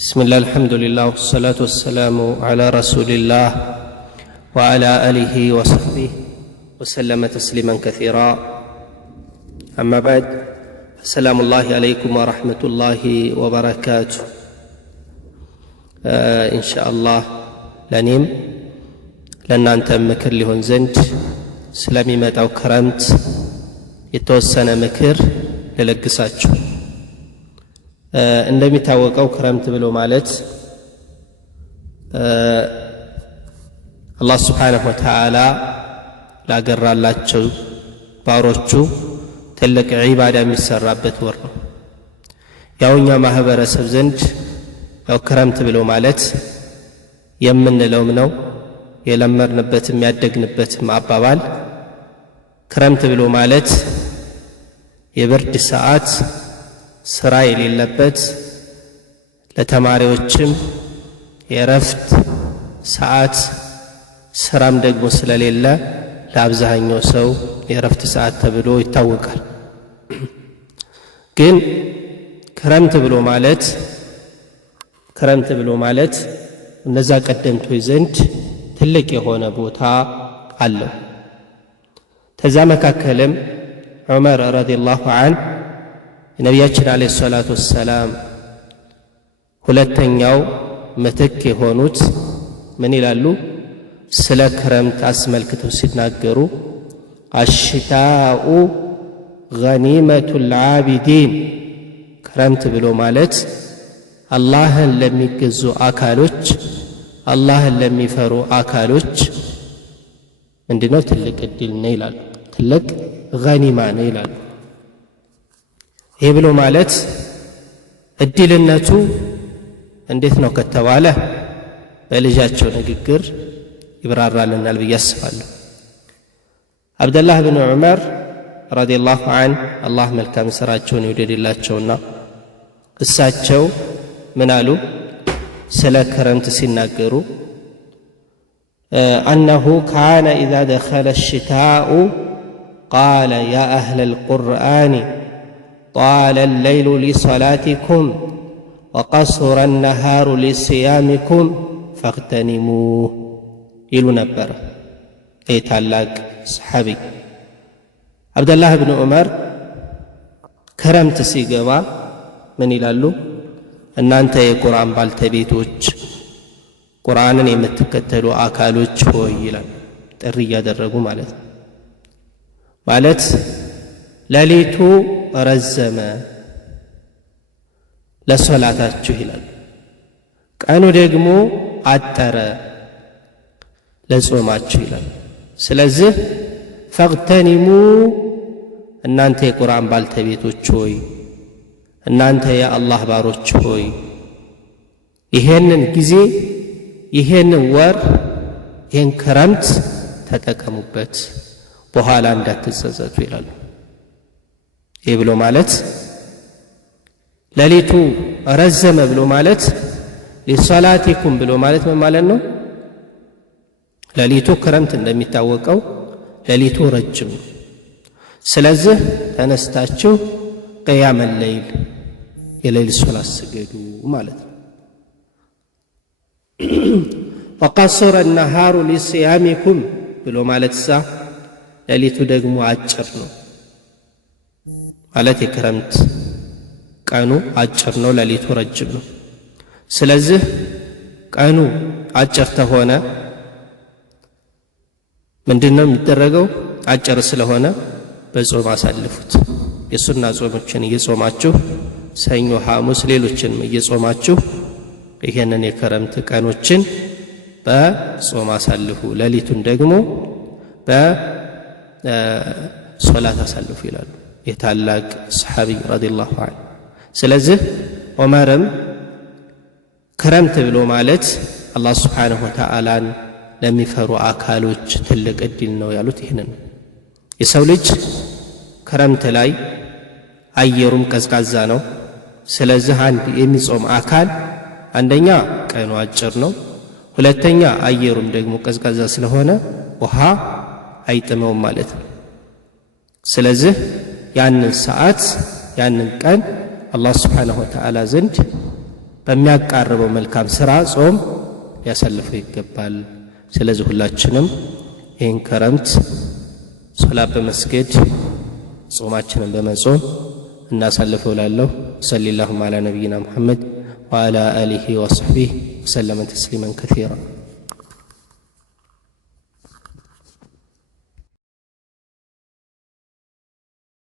بسم الله الحمد لله والصلاة والسلام على رسول الله وعلى آله وصحبه وسلم تسليما كثيرا. أما بعد، السلام الله عليكم ورحمة الله وبركاته. إن شاء الله لنيم لأن أنت مكر لهن زنج سلامي متى وكرمت يتوسنا مكر للقساتشو. እንደሚታወቀው ክረምት ብሎ ማለት አላህ Subhanahu Wa Ta'ala ላገራላቸው ባሮቹ ትልቅ ዒባዳ የሚሰራበት ወር ነው። ያውኛ ማህበረሰብ ዘንድ ያው ክረምት ብሎ ማለት የምንለውም ነው የለመርንበትም ያደግንበትም አባባል ክረምት ብሎ ማለት የብርድ ሰዓት ስራ የሌለበት ለተማሪዎችም የረፍት ሰዓት ስራም ደግሞ ስለሌለ ለአብዛኛው ሰው የረፍት ሰዓት ተብሎ ይታወቃል። ግን ክረምት ብሎ ማለት እነዛ ቀደምቶች ዘንድ ትልቅ የሆነ ቦታ አለው። ተዛ መካከልም ዑመር ረዲየላሁ ዐንሁ ነቢያችን አለይሂ ሰላቱ ወሰላም ሁለተኛው ምትክ የሆኑት ምን ይላሉ? ስለ ክረምት አስመልክተው ሲናገሩ አሽታኡ ገኒመቱል ዓቢዲን፣ ክረምት ብሎ ማለት አላህን ለሚገዙ አካሎች አላህን ለሚፈሩ አካሎች ምንድነው? ትልቅ እድል ነው ይላሉ። ትልቅ ገኒማ ነው ይላሉ። ይህ ብሎ ማለት እድልነቱ እንዴት ነው ከተባለ በልጃቸው ንግግር ይብራራልናል ብዬ አስባለሁ። አብደላህ ብን ዑመር ረዲየላሁ ዐንሁ አላህ መልካም ስራቸውን ይውደድላቸውና እሳቸው ምን አሉ? ስለ ክረምት ሲናገሩ አነሁ ካነ ኢዛ ደኸለ ሽታኡ ቃለ ያ አህለል ቁርአን طال الليل لصلاتكم وقصر النهار لصيامكم فاغتنموه ይሉ ነበር። ታላቅ ሰሐቢ አብደላህ ብን ዑመር ክረምት ሲገባ ምን ይላሉ? እናንተ የቁርአን ባልተቤቶች ቁርአንን የምትከተሉ አካሎች ሆይ ይላል። ጥሪ እያደረጉ ማለት ሌሊቱ ረዘመ ለሶላታችሁ ይላል። ቀኑ ደግሞ አጠረ ለጾማችሁ ይላል። ስለዚህ ፈግተኒሙ፣ እናንተ የቁርአን ባልተቤቶች ሆይ፣ እናንተ የአላህ ባሮች ሆይ ይሄንን ጊዜ ይሄንን ወር ይሄን ክረምት ተጠቀሙበት፣ በኋላ እንዳትጸጸቱ ይላሉ። ይህ ብሎ ማለት ሌሊቱ ረዘመ ብሎ ማለት ሊሶላቲኩም ብሎ ማለት ምን ማለት ነው? ሌሊቱ ክረምት እንደሚታወቀው ሌሊቱ ረጅም ነው። ስለዚህ ተነስታችሁ ቅያመ ለይል የሌሊት ሶላት ስገዱ ማለት ነው። ወቀሰረ ነሃሩ ሊስያሚኩም ብሎ ማለት ሌሊቱ ደግሞ አጭር ነው ማለት የክረምት ቀኑ አጭር ነው፣ ሌሊቱ ረጅም ነው። ስለዚህ ቀኑ አጭር ተሆነ ምንድነው የሚደረገው? አጭር ስለሆነ በጾም አሳልፉት። የሱና ጾሞችን እየጾማችሁ ሰኞ፣ ሐሙስ፣ ሌሎችንም እየጾማችሁ ይሄንን የክረምት ቀኖችን በጾም አሳልፉ፣ ሌሊቱን ደግሞ በሶላት አሳልፉ ይላሉ የታላቅ ሰሐቢ ረዲየላሁ ዐንሁ። ስለዚህ ዑመርም ክረምት ብሎ ማለት አላህ Subhanahu Wa Ta'ala ለሚፈሩ አካሎች ትልቅ እድል ነው ያሉት ይሄንን። የሰው ልጅ ክረምት ላይ አየሩም ቀዝቃዛ ነው። ስለዚህ አንድ የሚጾም አካል አንደኛ ቀኑ አጭር ነው፣ ሁለተኛ አየሩም ደግሞ ቀዝቃዛ ስለሆነ ውሃ አይጥመውም ማለት ነው። ስለዚህ ያንን ሰዓት ያንን ቀን አላህ Subhanahu Wa Ta'ala ዘንድ በሚያቃርበው መልካም ሥራ ጾም ሊያሳልፈው ይገባል። ስለዚህ ሁላችንም ይህን ክረምት ሶላት በመስገድ ጾማችንን በመጾም እናሳልፈው ላለሁ ሰለላሁ ዐላ ነቢይና ሙሐመድ ወዐላ አሊሂ ወሰሕቢሂ ወሰለመ ተስሊመን ከሲራ